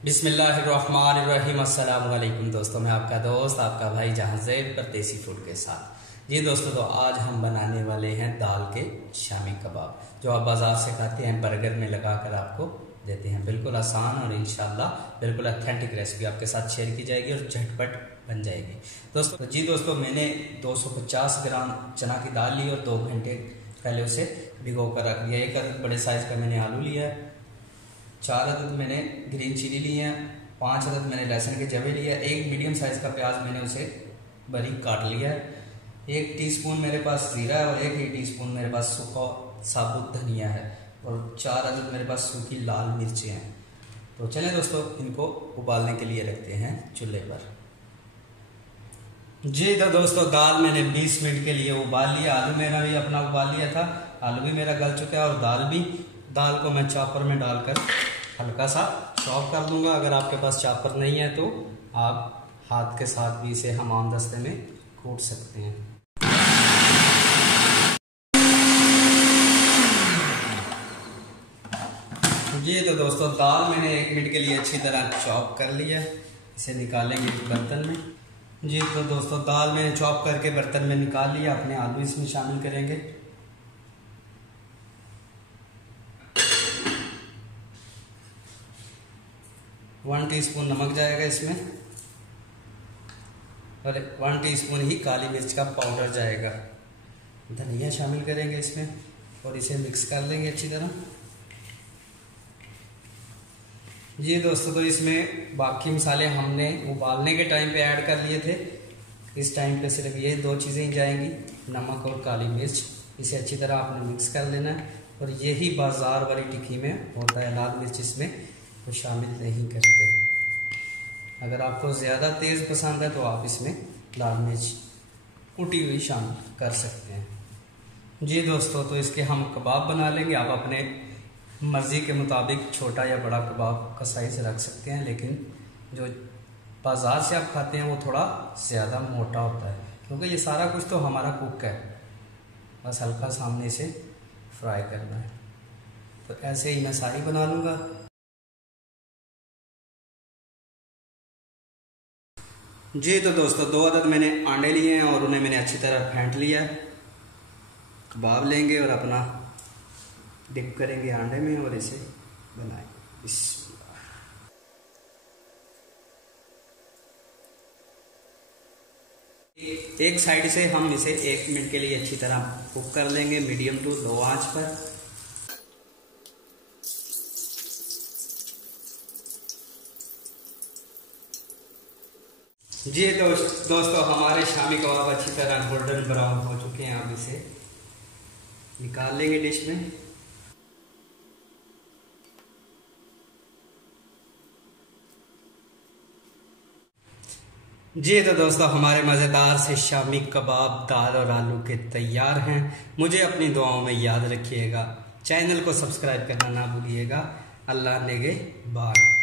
बिस्मिल्लाहिर्रहमानिर्रहीम। अस्सलाम वालेकुम दोस्तों, मैं आपका दोस्त आपका भाई जहांज़ेब परदेसी फूड के साथ। जी दोस्तों, तो आज हम बनाने वाले हैं दाल के शामी कबाब, जो आप बाज़ार से खाते हैं बर्गर में लगाकर आपको देते हैं। बिल्कुल आसान और इंशाल्लाह बिल्कुल ऑथेंटिक रेसिपी आपके साथ शेयर की जाएगी और झटपट बन जाएगी। दोस्तों मैंने 250 ग्राम चना की दाल ली और 2 घंटे पहले उसे भिगो कर रख दिया। एक अदद बड़े साइज़ का मैंने आलू लिया है, 4 अदद मैंने ग्रीन चिली लिए हैं, 5 अदद मैंने लहसुन के जवे लिए, एक मीडियम साइज़ का प्याज मैंने उसे बारीक काट लिया है, 1 टीस्पून मेरे पास ज़ीरा है और 1 टीस्पून मेरे पास सूखा साबुत धनिया है और 4 अदद मेरे पास सूखी लाल मिर्चें हैं। तो चलें दोस्तों, इनको उबालने के लिए रखते हैं चूल्हे पर। जी तो दोस्तों, दाल मैंने 20 मिनट के लिए उबाल लिया। आलू मेरा भी अपना उबाल लिया था, आलू भी मेरा गल चुका है और दाल को मैं चॉपर में डालकर हल्का सा चॉप कर दूंगा। अगर आपके पास चॉपर नहीं है तो आप हाथ के साथ भी इसे हमाम दस्ते में कूट सकते हैं। ये तो दोस्तों, दाल मैंने 1 मिनट के लिए अच्छी तरह चॉप कर लिया, इसे निकालेंगे एक बर्तन में। जी तो दोस्तों, दाल मैंने चॉप करके बर्तन में निकाल लिया। अपने आलू इसमें शामिल करेंगे। वन टीस्पून नमक जाएगा इसमें और 1 टीस्पून ही काली मिर्च का पाउडर जाएगा। धनिया शामिल करेंगे इसमें और इसे मिक्स कर लेंगे अच्छी तरह। जी दोस्तों, तो इसमें बाकी मसाले हमने उबालने के टाइम पे ऐड कर लिए थे। इस टाइम पे सिर्फ ये 2 चीज़ें ही जाएंगी, नमक और काली मिर्च। इसे अच्छी तरह आपने मिक्स कर लेना है और यही बाजार वाली टिक्की में होता है। लाल मिर्च इसमें वो शामिल नहीं करते। अगर आपको ज़्यादा तेज़ पसंद है तो आप इसमें लाल मिर्च कुटी हुई शामिल कर सकते हैं। जी दोस्तों, तो इसके हम कबाब बना लेंगे। आप अपने मर्ज़ी के मुताबिक छोटा या बड़ा कबाब का साइज़ रख सकते हैं, लेकिन जो बाज़ार से आप खाते हैं वो थोड़ा ज़्यादा मोटा होता है, क्योंकि ये सारा कुछ तो हमारा कुक है। बस हल्का सामने से फ्राई करना है। तो ऐसे ही मैं सारी बना लूँगा। जी तो दोस्तों, 2 अदद मैंने अंडे लिए हैं और उन्हें मैंने अच्छी तरह फेंट लिया है। कबाब लेंगे और अपना डिप करेंगे अंडे में और इसे बनाएंगे। एक साइड से हम इसे 1 मिनट के लिए अच्छी तरह कुक कर लेंगे, मीडियम टू लो आंच पर। जी दोस्तों, हमारे शामी कबाब अच्छी तरह गोल्डन ब्राउन हो चुके हैं। अब इसे निकाल लेंगे डिश में। जी तो दोस्तों, हमारे मज़ेदार से शामी कबाब दाल और आलू के तैयार हैं। मुझे अपनी दुआओं में याद रखिएगा। चैनल को सब्सक्राइब करना ना भूलिएगा। अल्लाह नेगे बाग।